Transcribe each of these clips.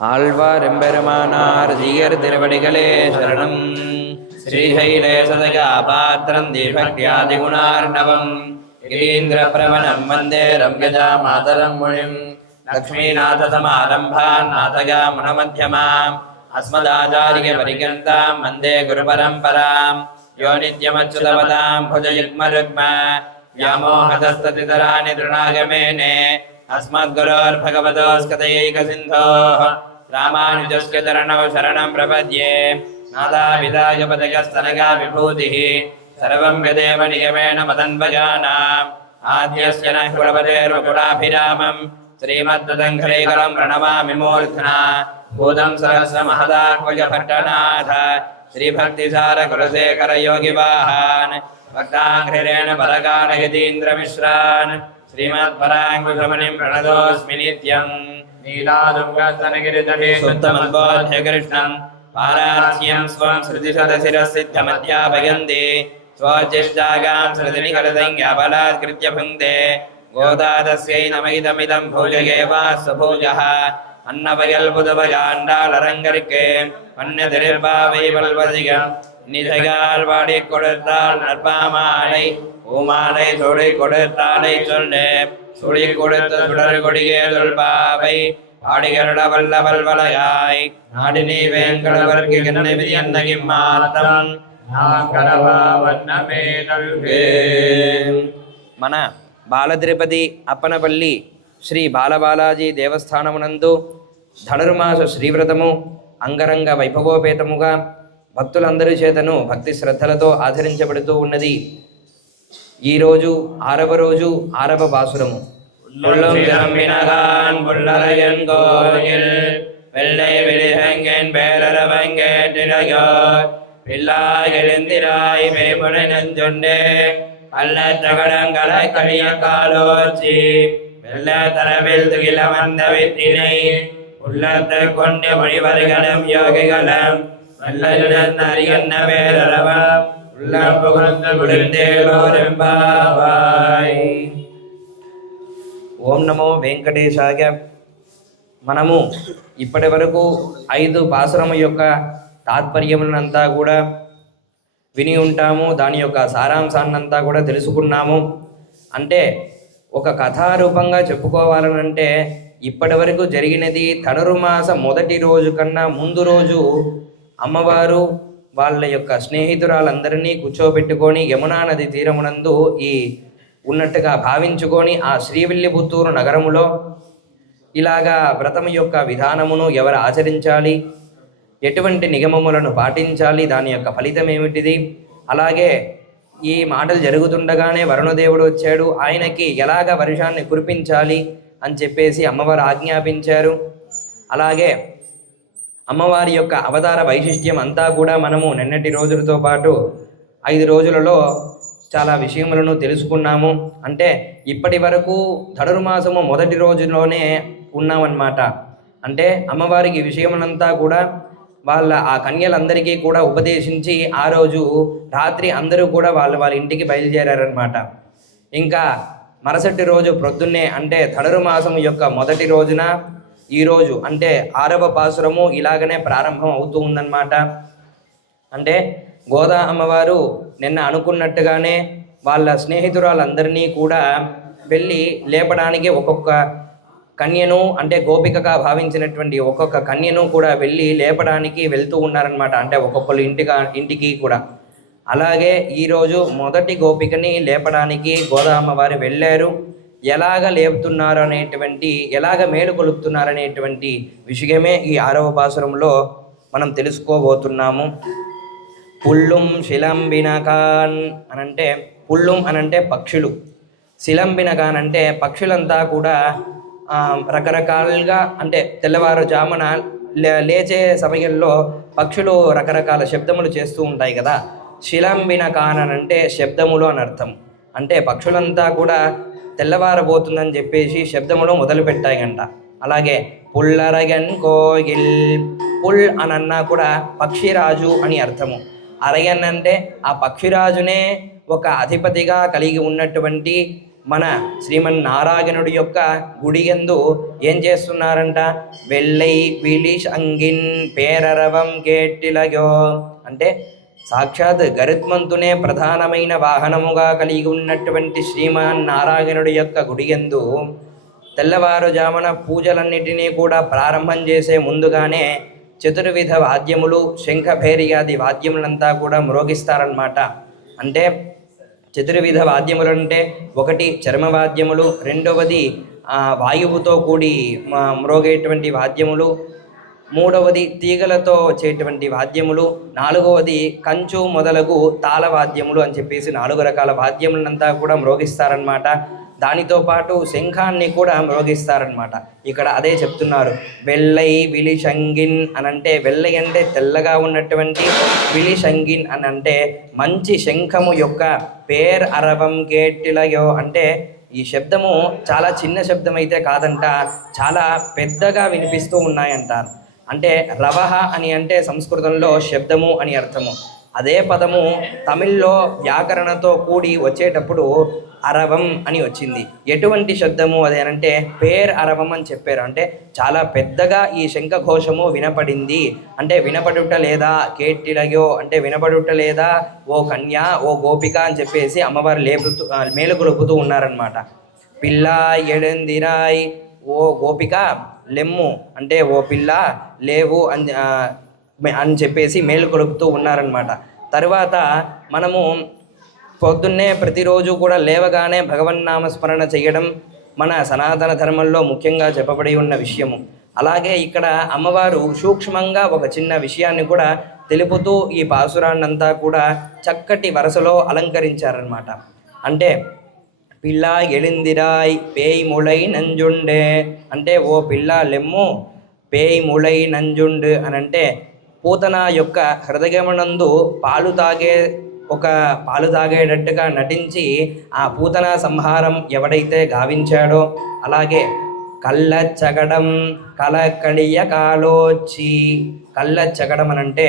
ஆழ்வார் எம்பெருமானார் ஜீயர் திருவடிகளே சரணம் ஸ்ரீசைலே சதகா பாத்திரம் தீபக்தியாதிகுணார்ணவம் गिरीन्द्रप्रवणं वन्दे रम्यजा मातरं मुनिं लक्ष्मीनाथसमारम्भान् नाथगामुनमध्यमाम् अस्मदाचार्यपरिगन्तां वन्दे गुरुपरम्परां यो नित्यमच्युतपदां भुजयुग्मरुग्म व्यामोहतस्ततितराणि तृणागमेने अस्मद्गुरोर्भगवतोस्कतयैकसिन्धोः रामानुजस्य चरणौ शरणं प्रपद्ये। नादाविदाय पदयस्तनगा विभूतिः सर्वं यदेव नियमेन मदन्वजानाम् आद्यस्य नः कुलपतेर्वकुलाभिरामम्। श्रीमद्दङ्घ्रेकरं प्रणमामि मूर्ध्ना। भूतं सहस्रमहदाह्वजभट्टनाथ। श्रीभक्तिसार कुलशेखर योगिवाहान् भक्ताङ्घ्रिरेण परकालयतीन्द्रमिश्रान् श्रीमत्पराङ्कुशमणिं प्रणतोऽस्मि नित्यम्। नीलादुर्गस्तनगिरितटे सुप्तमद्बोध्य कृष्णम् पारार्च्यं स्वं श्रुतिशतशिरसिद्धमध्यापयन्ति स्वचिष्टागां श्रुतिनिकरसंज्ञाबलात्कृत्य भुङ्क्ते गोदादस्यै नमैदमिदं भोजगेवास्तु भोजः அன்னவயல்புதவயாண்டாளரங்கருக்கு மன்னதிருப்பாவை வல்வதிகம் நிசைகால் பாடி கொடுத்தால் நற்பாமாலை பூமாலை சுடி கொடுத்தாலை சொல்லு சுடி கொடுத்த சுடர் கொடியே சொல்பாவை ஆடிகருட வல்ல வல்வலையாய் நாடினி வேங்கடவர்க்கு கண்ணவி அன்னகி மாத்தம் మన బాల తిరుపతి అప్పనపల్లి శ్రీ బాలబాలాజీ దేవస్థానమునందు ధనుర్మాస శ్రీవ్రతము అంగరంగ వైభవోపేతముగా భక్తులందరి చేతను భక్తి శ్రద్ధలతో ఆచరించబడుతూ ఉన్నది ఈరోజు ఆరవ రోజు ఆరవ బాసురము உள்ளம் திறம்பினகான் புல்லரையன் கோயில். வெள்ளை விழிகங்கன் பேரரவங்கேட்டினையோ பிள்ளாய் எழுந்திராய் பேமுனை அல்ல தகடங்களை கழிய காலோச்சி. வெள்ள தரவில் துகில வந்த வித்தினை உள்ளத்தை கொண்டு மொழிவர்களும் யோகிகளும். வல்லயுடன் அறியன்ன பேரரவம். உள்ள புகழ்ந்து விழுந்தேலோரெம்பாவாய் ఓం నమో వెంకటేశాయ మనము ఇప్పటి వరకు ఐదు పాసురము యొక్క తాత్పర్యములంతా కూడా విని ఉంటాము. దాని యొక్క సారాంశాన్నంతా కూడా తెలుసుకున్నాము. అంటే ఒక కథారూపంగా చెప్పుకోవాలనంటే ఇప్పటి వరకు జరిగినది ధనుర్మాస మొదటి రోజు కన్నా ముందు రోజు అమ్మవారు వాళ్ళ యొక్క స్నేహితురాలందరినీ కూర్చోబెట్టుకొని యమునా నది తీరమునందు ఈ ఉన్నట్టుగా భావించుకొని ఆ శ్రీవిల్లిపుత్తూరు నగరములో ఇలాగా వ్రతం యొక్క విధానమును ఎవరు ఆచరించాలి? ఎటువంటి నిగమములను పాటించాలి? దాని యొక్క ఫలితం ఏమిటిది? అలాగే ఈ మాటలు జరుగుతుండగానే వరుణదేవుడు వచ్చాడు. ఆయనకి ఎలాగ వర్షాన్ని కురిపించాలి అని చెప్పేసి అమ్మవారు ఆజ్ఞాపించారు. అలాగే అమ్మవారి యొక్క అవతార వైశిష్ట్యం అంతా కూడా మనము నిన్నటి రోజులతో పాటు ఐదు రోజులలో చాలా విషయములను తెలుసుకున్నాము. అంటే ఇప్పటి వరకు ధనుర్మాసము మొదటి రోజులోనే ఉన్నామన్నమాట. అంటే అమ్మవారికి విషయములంతా కూడా వాళ్ళ ఆ కన్యలందరికీ కూడా ఉపదేశించి ఆ రోజు రాత్రి అందరూ కూడా వాళ్ళు వాళ్ళ ఇంటికి బయలుదేరారనమాట ఇంకా మరుసటి రోజు ప్రొద్దున్నే అంటే ధనుర్మాసం యొక్క మొదటి రోజున ఈ రోజు అంటే ఆరవ పాసురము ఇలాగనే ప్రారంభం అవుతూ ఉందన్నమాట. అంటే గోదా అమ్మవారు నిన్న అనుకున్నట్టుగానే వాళ్ళ స్నేహితురాలందరినీ కూడా వెళ్ళి లేపడానికి ఒక్కొక్క కన్యను అంటే గోపికగా భావించినటువంటి ఒక్కొక్క కన్యను కూడా వెళ్ళి లేపడానికి వెళ్తూ ఉన్నారనమాట అంటే ఒక్కొక్కరు ఇంటిగా ఇంటికి కూడా. అలాగే ఈరోజు మొదటి గోపికని లేపడానికి గోదా వెళ్ళారు. ఎలాగ లేపుతున్నారు అనేటువంటి ఎలాగ మేలు అనేటువంటి విషయమే ఈ ఆరవ పాసురంలో మనం తెలుసుకోబోతున్నాము. పుల్లుం శిలంబినకాన్ అనంటే పుల్లుం అనంటే పక్షులు. శిలంబినకాన్ అంటే పక్షులంతా కూడా రకరకాలుగా అంటే తెల్లవారుజామున లే- లేచే సమయంలో పక్షులు రకరకాల శబ్దములు చేస్తూ ఉంటాయి కదా. శిలంబినకాన్ అనంటే అంటే శబ్దములు అని అర్థం. అంటే పక్షులంతా కూడా తెల్లవారబోతుందని చెప్పేసి శబ్దములు మొదలుపెట్టాయంట. అలాగే పుల్లరగన్ కోగిల్ పుల్ అనన్నా కూడా పక్షిరాజు అని అర్థము. అరగన్ అంటే ఆ పక్షిరాజునే ఒక అధిపతిగా కలిగి ఉన్నటువంటి మన శ్రీమన్నారాయణుడి యొక్క గుడి ఎందు ఏం చేస్తున్నారంట? వెల్లై విలిష్ అంగిన్ పేరరవం కేటిలయో అంటే సాక్షాత్ గరుత్మంతునే ప్రధానమైన వాహనముగా కలిగి ఉన్నటువంటి శ్రీమాన్ నారాయణుడి యొక్క గుడి ఎందు తెల్లవారుజామున పూజలన్నిటినీ కూడా ప్రారంభం చేసే ముందుగానే చతుర్విధ వాద్యములు శంఖభేరియాది వాద్యములంతా కూడా మ్రోగిస్తారన్నమాట. అంటే చతుర్విధ వాద్యములు అంటే ఒకటి చర్మ వాద్యములు రెండవది వాయువుతో కూడి మ్రోగేటువంటి వాద్యములు మూడవది తీగలతో వచ్చేటువంటి వాద్యములు నాలుగవది కంచు మొదలగు తాళ వాద్యములు అని చెప్పేసి నాలుగు రకాల వాద్యములంతా కూడా మ్రోగిస్తారనమాట దానితో పాటు శంఖాన్ని కూడా మ్రోగిస్తారనమాట ఇక్కడ అదే చెప్తున్నారు. వెల్లై విలిషంగిన్ అని అంటే వెల్లై అంటే తెల్లగా ఉన్నటువంటి విలిషంగిన్ అని అంటే మంచి శంఖము యొక్క పేర్ అరవం గేటిలయో అంటే ఈ శబ్దము చాలా చిన్న శబ్దం అయితే కాదంట చాలా పెద్దగా వినిపిస్తూ ఉన్నాయంటారు. అంటే రవహ అని అంటే సంస్కృతంలో శబ్దము అని అర్థము. అదే పదము తమిళ్ళో వ్యాకరణతో కూడి వచ్చేటప్పుడు అరవం అని వచ్చింది. ఎటువంటి శబ్దము అదేనంటే పేర్ అరవం అని చెప్పారు. అంటే చాలా పెద్దగా ఈ శంఖఘోషము వినపడింది. అంటే వినపడుట లేదా? కేటిలయో అంటే వినపడుట లేదా? ఓ కన్య ఓ గోపిక అని చెప్పేసి అమ్మవారు లేపుతూ ఆ, ఉన్నారనమాట పిల్ల ఎడందిరాయ్ ఓ గోపిక లెమ్ము అంటే ఓ పిల్ల లేవు అని అని చెప్పేసి మేలు కొలుపుతూ ఉన్నారనమాట తర్వాత మనము పొద్దున్నే ప్రతిరోజు కూడా లేవగానే భగవన్నామ స్మరణ చేయడం మన సనాతన ధర్మంలో ముఖ్యంగా చెప్పబడి ఉన్న విషయము. అలాగే ఇక్కడ అమ్మవారు సూక్ష్మంగా ఒక చిన్న విషయాన్ని కూడా తెలుపుతూ ఈ పాసురాన్నంతా కూడా చక్కటి వరసలో అలంకరించారనమాట అంటే పిల్ల ఎళిందిరాయ్ పేయి ముళై నంజుండే అంటే ఓ పిల్ల లెమ్ము పేయి ముళై నంజుండు అని అంటే పూతన యొక్క హృదయమునందు పాలు తాగే ఒక పాలు తాగేటట్టుగా నటించి ఆ పూతన సంహారం ఎవడైతే గావించాడో అలాగే కళ్ళ చగడం కళకళియ కాలోచి కళ్ళ చగడం అనంటే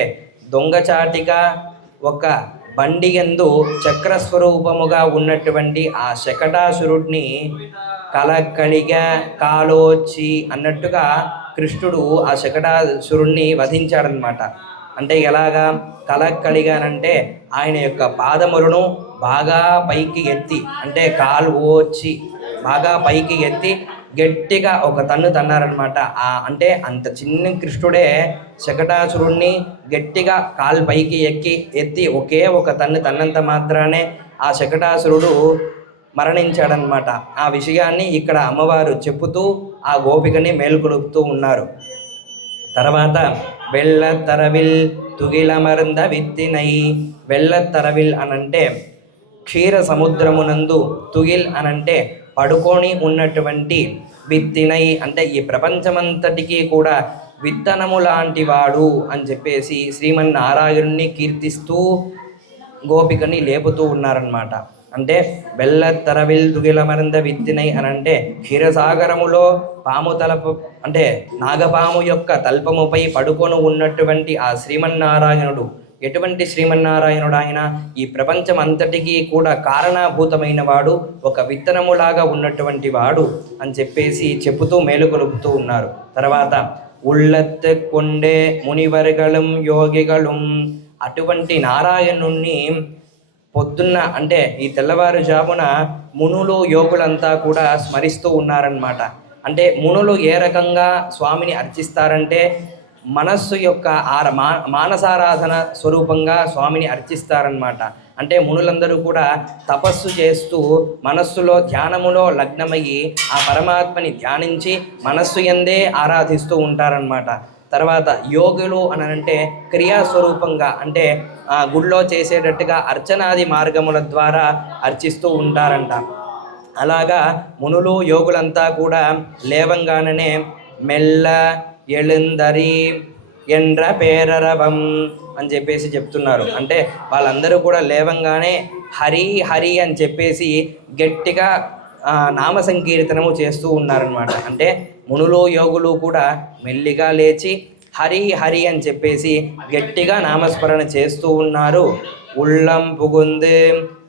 దొంగచాటిగా ఒక బండి ఎందు చక్రస్వరూపముగా ఉన్నటువంటి ఆ శకటాసురుడిని కళకళిగా కాలోచి అన్నట్టుగా కృష్ణుడు ఆ శకటాసురుణ్ణి వధించాడనమాట అంటే ఎలాగా? కలకళిగానంటే ఆయన యొక్క పాదములను బాగా పైకి ఎత్తి అంటే కాలు ఓచి బాగా పైకి ఎత్తి గట్టిగా ఒక తన్ను తన్నారనమాట ఆ అంటే అంత చిన్న కృష్ణుడే శకటాసురుణ్ణి గట్టిగా కాలు పైకి ఎక్కి ఎత్తి ఒకే ఒక తన్ను తన్నంత మాత్రానే ఆ శకటాసురుడు మరణించాడనమాట ఆ విషయాన్ని ఇక్కడ అమ్మవారు చెప్పుతూ ఆ గోపికని మేల్కొలుపుతూ ఉన్నారు. తర్వాత వెళ్ళ తరవిల్ తుగిలమరంద విత్తినై వెళ్ళ తరవిల్ అనంటే క్షీర సముద్రమునందు తుగిల్ అనంటే పడుకొని ఉన్నటువంటి విత్తినై అంటే ఈ ప్రపంచమంతటికీ కూడా విత్తనము లాంటి వాడు అని చెప్పేసి శ్రీమన్నారాయణుణ్ణి కీర్తిస్తూ గోపికని లేపుతూ ఉన్నారనమాట అంటే బెల్ల తరవిల్ తుగిలమరంద విత్తినై అని అంటే క్షీరసాగరములో పాము తలపు అంటే నాగపాము యొక్క తల్పముపై పడుకొని ఉన్నటువంటి ఆ శ్రీమన్నారాయణుడు. ఎటువంటి శ్రీమన్నారాయణుడు ఆయన ఈ ప్రపంచం అంతటికీ కూడా కారణభూతమైన వాడు ఒక విత్తనములాగా ఉన్నటువంటి వాడు అని చెప్పేసి చెబుతూ మేలుకొలుపుతూ ఉన్నారు. తర్వాత ఉళ్ళత్తు కొండే మునివర్గళం యోగిగళం. అటువంటి నారాయణుణ్ణి పొద్దున్న అంటే ఈ తెల్లవారుజామున మునులు యోగులంతా కూడా స్మరిస్తూ ఉన్నారనమాట అంటే మునులు ఏ రకంగా స్వామిని అర్చిస్తారంటే మనస్సు యొక్క ఆర మా మానసారాధన స్వరూపంగా స్వామిని అర్చిస్తారనమాట అంటే మునులందరూ కూడా తపస్సు చేస్తూ మనస్సులో ధ్యానములో లగ్నమయ్యి ఆ పరమాత్మని ధ్యానించి మనస్సు ఎందే ఆరాధిస్తూ ఉంటారనమాట తర్వాత యోగులు అని అంటే క్రియాస్వరూపంగా అంటే ఆ చేసేటట్టుగా అర్చనాది మార్గముల ద్వారా అర్చిస్తూ ఉంటారంట. అలాగా మునులు యోగులంతా కూడా లేవంగాననే మెల్ల ఎళుందరి ఎండ్ర పేరరవం అని చెప్పేసి చెప్తున్నారు. అంటే వాళ్ళందరూ కూడా లేవంగానే హరి హరి అని చెప్పేసి గట్టిగా నామ సంకీర్తనము చేస్తూ ఉన్నారనమాట అంటే మునులు యోగులు కూడా మెల్లిగా లేచి హరి హరి అని చెప్పేసి గట్టిగా నామస్మరణ చేస్తూ ఉన్నారు. ఉళ్ళం పుగుంది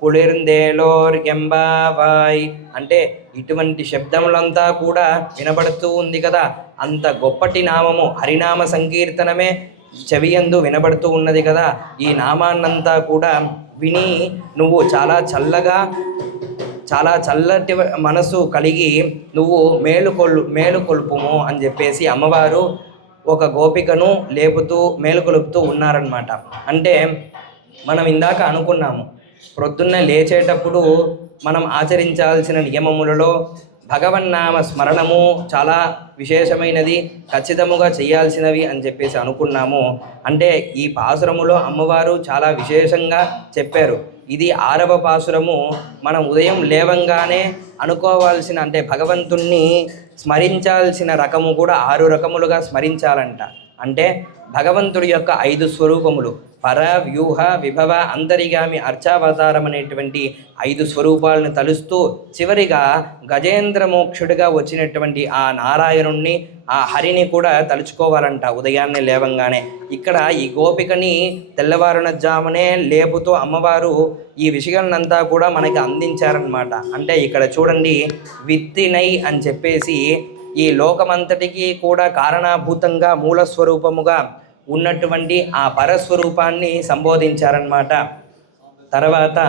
కుళిర్ందేలోర్ ఎంబావాయ్ అంటే ఇటువంటి శబ్దములంతా కూడా వినబడుతూ ఉంది కదా. అంత గొప్పటి నామము హరినామ సంకీర్తనమే చెవియందు వినబడుతూ ఉన్నది కదా. ఈ నామాన్నంతా కూడా విని నువ్వు చాలా చల్లగా చాలా చల్లటి మనసు కలిగి నువ్వు మేలుకొల్లు మేలుకొల్పుము అని చెప్పేసి అమ్మవారు ఒక గోపికను లేపుతూ మేలుకొలుపుతూ ఉన్నారనమాట అంటే మనం ఇందాక అనుకున్నాము ప్రొద్దున్న లేచేటప్పుడు మనం ఆచరించాల్సిన నియమములలో భగవన్నామ స్మరణము చాలా విశేషమైనది ఖచ్చితముగా చేయాల్సినవి అని చెప్పేసి అనుకున్నాము. అంటే ఈ పాసురములో అమ్మవారు చాలా విశేషంగా చెప్పారు. ఇది ఆరవ పాసురము మనం ఉదయం లేవంగానే అనుకోవాల్సిన అంటే భగవంతుణ్ణి స్మరించాల్సిన రకము కూడా ఆరు రకములుగా స్మరించాలంట. అంటే భగవంతుడి యొక్క ఐదు స్వరూపములు పర వ్యూహ విభవ అంతరిగామి అర్చావతారం అనేటువంటి ఐదు స్వరూపాలను తలుస్తూ చివరిగా గజేంద్ర మోక్షుడిగా వచ్చినటువంటి ఆ నారాయణుణ్ణి ఆ హరిని కూడా తలుచుకోవాలంట ఉదయాన్నే లేవంగానే. ఇక్కడ ఈ గోపికని తెల్లవారున జామునే లేపుతూ అమ్మవారు ఈ విషయాలనంతా కూడా మనకి అందించారనమాట అంటే ఇక్కడ చూడండి విత్తినై అని చెప్పేసి ఈ లోకమంతటికి కూడా కారణాభూతంగా మూల స్వరూపముగా ఉన్నటువంటి ఆ పరస్వరూపాన్ని సంబోధించారనమాట తర్వాత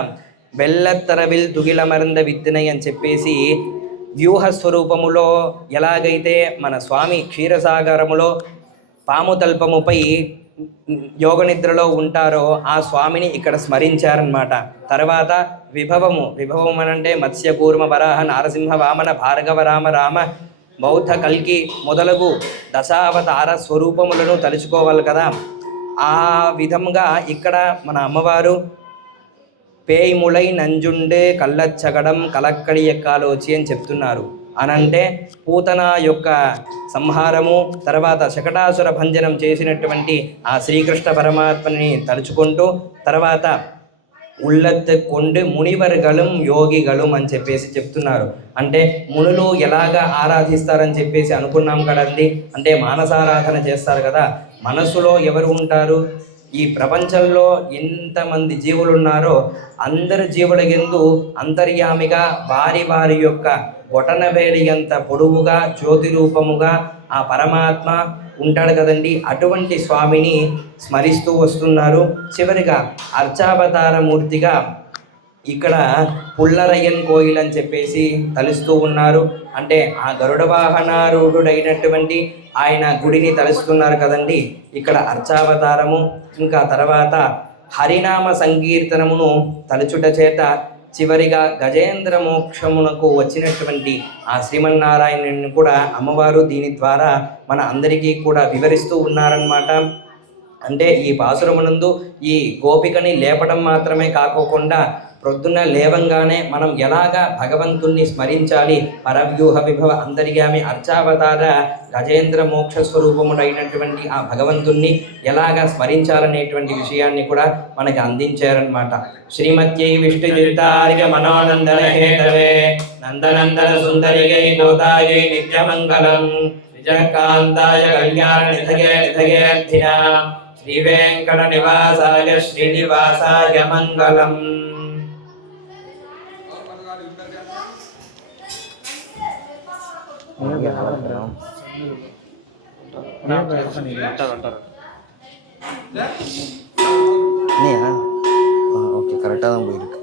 బెల్లత్తరవిల్ తుగిలమరంద విత్తినై అని చెప్పేసి వ్యూహ స్వరూపములో ఎలాగైతే మన స్వామి క్షీరసాగరములో పాము తల్పముపై యోగనిద్రలో ఉంటారో ఆ స్వామిని ఇక్కడ స్మరించారనమాట తర్వాత విభవము విభవం అనంటే మత్స్యకూర్మ వరాహ నారసింహ వామన భార్గవ రామ రామ బౌద్ధ కల్కి మొదలగు దశావతార స్వరూపములను తలుచుకోవాలి కదా. ఆ విధంగా ఇక్కడ మన అమ్మవారు పేయిములై నంజుండే కళ్ళచ్చగడం కలక్కడి ఎక్కాలోచి అని చెప్తున్నారు. అనంటే పూతన యొక్క సంహారము తర్వాత శకటాసుర భంజనం చేసినటువంటి ఆ శ్రీకృష్ణ పరమాత్మని తలుచుకుంటూ తర్వాత ఉళ్ళత్తు కొండు మునివర్గలం యోగిగలం అని చెప్పేసి చెప్తున్నారు. అంటే మునులు ఎలాగ ఆరాధిస్తారని చెప్పేసి అనుకున్నాం కదండి. అంటే మానసారాధన చేస్తారు కదా. మనసులో ఎవరు ఉంటారు? ఈ ప్రపంచంలో ఎంతమంది జీవులు ఉన్నారో అందరి జీవుల ఎందు అంతర్యామిగా వారి వారి యొక్క బొటన వేడి ఎంత పొడవుగా జ్యోతి రూపముగా ఆ పరమాత్మ ఉంటాడు కదండి. అటువంటి స్వామిని స్మరిస్తూ వస్తున్నారు. చివరిగా అర్చావతార మూర్తిగా ఇక్కడ పుల్లరయ్యన్ కోయిల్ అని చెప్పేసి తలుస్తూ ఉన్నారు. అంటే ఆ గరుడ వాహనారూఢుడైనటువంటి ఆయన గుడిని తలుస్తున్నారు కదండి. ఇక్కడ అర్చావతారము ఇంకా తర్వాత హరినామ సంకీర్తనమును తలుచుట చేత చివరిగా గజేంద్ర మోక్షమునకు వచ్చినటువంటి ఆ శ్రీమన్నారాయణుని కూడా అమ్మవారు దీని ద్వారా మన అందరికీ కూడా వివరిస్తూ ఉన్నారన్నమాట. అంటే ఈ పాసురమునందు ఈ గోపికని లేపడం మాత్రమే కాకోకుండా ప్రొద్దున లేవంగానే మనం ఎలాగా భగవంతుణ్ణి స్మరించాలి? పరవ్యూహ విభవ అంతర్యామి అర్చావతార గజేంద్ర మోక్ష స్వరూపముడైనటువంటి ఆ భగవంతుణ్ణి ఎలాగా స్మరించాలనేటువంటి విషయాన్ని కూడా మనకి అందించారనమాట శ్రీమత్యై విష్ణు చరితార్య మనోనందన నందనందన సుందరిగై గోదాయై నిత్యమంగళం. విజయకాంతాయ కళ్యాణ నిధగే నిధగేర్థిన శ్రీవేంకట నివాసాయ శ్రీనివాసాయ మంగళం. ஓகே கரெக்டாக தான் போயிருக்கு.